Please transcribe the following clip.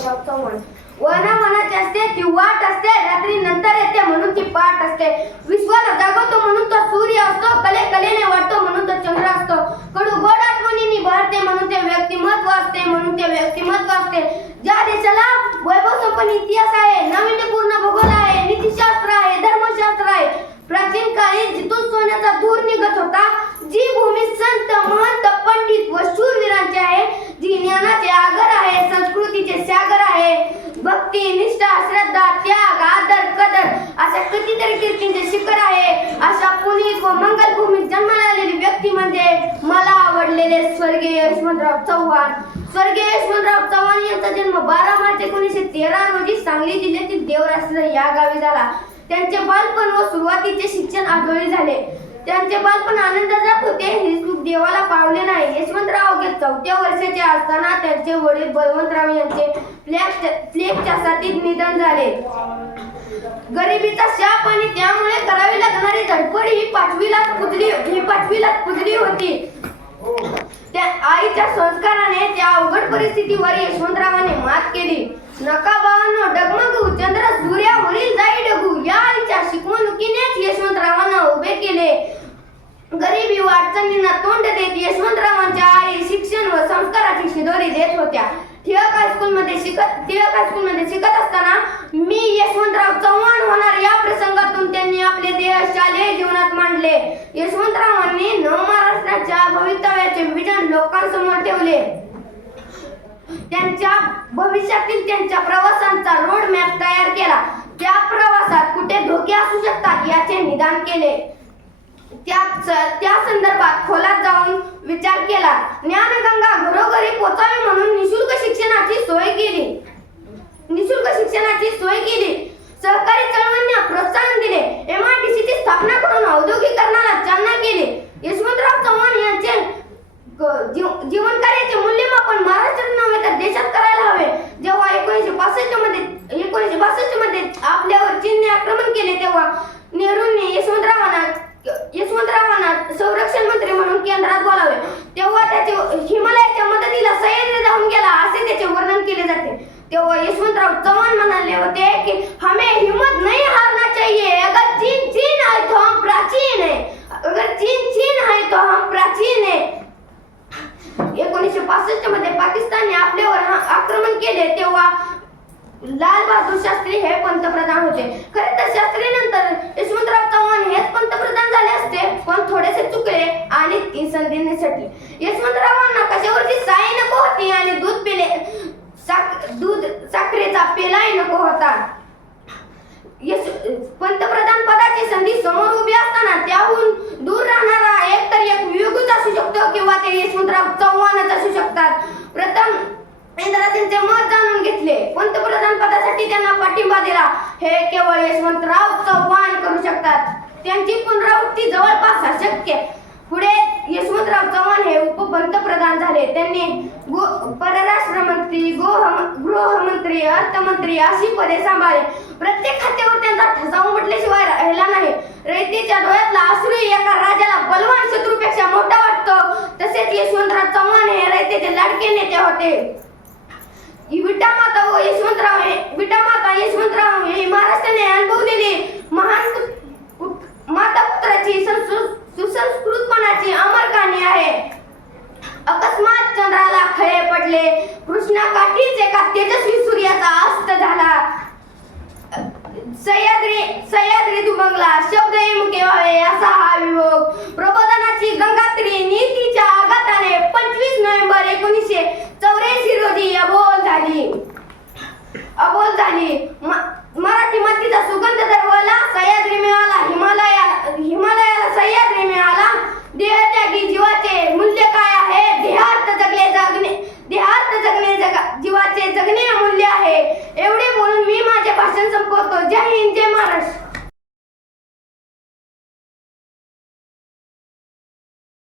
यशवंतराव चव्हाण वना वनाची असते ती वाट असते रात्री नंतर येते म्हणून ती पाठ असते. विश्वाला जागवतो म्हणून तो सूर्य असतो कले कलेने वाटतो म्हणून तो चंद्र असतो. कडू गोड आठवणींनी भरते म्हणून ते व्यक्तिमत्व असते म्हणून ते व्यक्तिमत्व असते ज्या देशाला वैभव संपन्न इतिहास आहे नाविन्यपूर्ण भूगोल आहे नीतिशास्त्र आहे धर्मशास्त्र आहे प्राचीन काळी जिथून सोन्याचा धूर निघत होता जी भूमी संत महंत त्याग आदर कदर अशा कितीतरी कीर्तींचे शिखर आहे. अशा पुनीत व मंगलभूमीत जन्माला आलेली व्यक्ती म्हणजे मला आवडलेले स्वर्गीय यशवंतराव चव्हाण. स्वर्गीय यशवंतराव चव्हाण यांचा जन्म बारा मार्च एकोणीसशे तेरा रोजी सांगली जिल्ह्यातील देवराष्ट्र या गावी झाला. त्यांचे बालपण व सुरुवातीचे शिक्षण आजोळी झाले. त्यांचे बालपण आनंदात जात होते. हे सुख देवाला पावले नाही. यशवंतराव अवघे चौथ्या वर्षाचे असताना त्यांचे वडील बलवंतराव यांचे फ्लॅग साथीत निधन झाले. गरिबीचा शाप आणि त्यामुळे करावी लागणारी धडपड ही पाचवीला पुजली ही पाचवीला पुजली होती. त्या आईच्या संस्काराने त्या अवघड परिस्थितीवर यशवंतरावाने मात केली. नका बाबांनो डगमग. चंद्र सूर्यावरील जाई डगू या आईच्या शिकवणुकीनेच यशवंतरावांना उभे केले गरिबी व अडचणींना तोंड देत यशवंतरावांच्या आई शिक्षण व संस्काराची शिदोरी देत होत्या. टिळक हायस्कूलमध्ये शिकत टिळक हायस्कूलमध्ये शिकत असताना मी यशवंतराव चव्हाण होणार या प्रसंगातून त्यांनी आपले देह शालेय जीवनात मांडले. यशवंतरावांनी नवमहाराष्ट्राच्या भवितव्याचे विजन लोकांसमोर ठेवले. त्यांच्या भविष्यातील त्यांच्या प्रवासांचा रोड मॅप तयार केला. त्या प्रवासात कुठे धोके असू शकतात याचे निदान केले. त्या जीवन कार्याचे मूल्यमापन महाराष्ट्रात नव्हे तर देशात करायला हवे. जेव्हा एकोणीसशे बासष्टमध्ये एकोणीसशे बासष्टमध्ये आपल्यावर चीनने आक्रमण केले तेव्हा नेहरूंनी यशवंतरावांना यशवंतरावांना संरक्षण मंत्री म्हणून केंद्रात बोलावे. तेव्हा त्याचे हिमालयाच्या मदतीला सह्याद्री जाऊन गेला असे त्याचे वर्णन केले जाते. तेव्हा यशवंतराव चव्हाण म्हणाले होते की हमे हिम्मत नहीं हारना चाहिए अगर चीन चीन है तो हम प्राचीन है अगर चीन चीन है तो हम प्राचीन है एकोणीसशे पासष्टमध्ये पाकिस्तानने आपल्यावर हा- आक्रमण केले तेव्हा लाल बहादूर शास्त्री हे पंतप्रधान होते. खरे तर शास्त्री नंतर यशवंतराव चव्हाण हेच पंतप्रधान झाले असते पण थोडेसे चुकले आणि ती संधी निसटली. यशवंतरावांना कशावरची साई नको होती आणि दूध पिले साक दूध साखरेचा पेलाही नको होता. यश पंतप्रधान पदाची संधी समोर उभी असताना त्याहून दूर राहणारा एक तर एक युगच असू शकतो किंवा ते यशवंतराव चव्हाणच असू शकतो. इंद्राजींचे मत जाणून घेतले. पंतप्रधान पदासाठी त्यांना पाठिंबा दिला. हे केवळ यशवंतराव चव्हाण करू शकतात. त्यांची पुनरावृत्ती जवळपास अशक्य. पुढे यशवंतराव चव्हाण हे उपपंतप्रधान झाले. त्यांनी परराष्ट्र मंत्री गृहमंत्री अर्थमंत्री अशी पदे सांभाळली. प्रत्येक खात्यावर त्यांचा ठसा उमटल्याशिवाय राहिला नाही. रयतेच्या डोळ्यातला अश्रू एका राजाला बलवान शत्रूपेक्षा मोठा वाटतो. तसेच यशवंतराव चव्हाण हे रयतेचे लाडके नेते होते. विटा माता व यशवंतराव हे विटा माता यशवंतराव हे महाराष्ट्राने अनुभवलेले महान माता पुत्राची सुसंस्कृतपणाची अमर कहाणी आहे अकस्मात चंद्राला खळे पडले कृष्णा काठीच एका तेजस्वी सूर्याचा अस्त झाला सह्याद्री सह्याद्री दुमंगला शब्द मुके व्हावे असा हा विभोग देहत्यागी जीवाचे मूल्य काय आहे? देहार्थ जगले जगणे देहार्थ जगणे जगा जीवाचे जगणे अमूल्य आहे.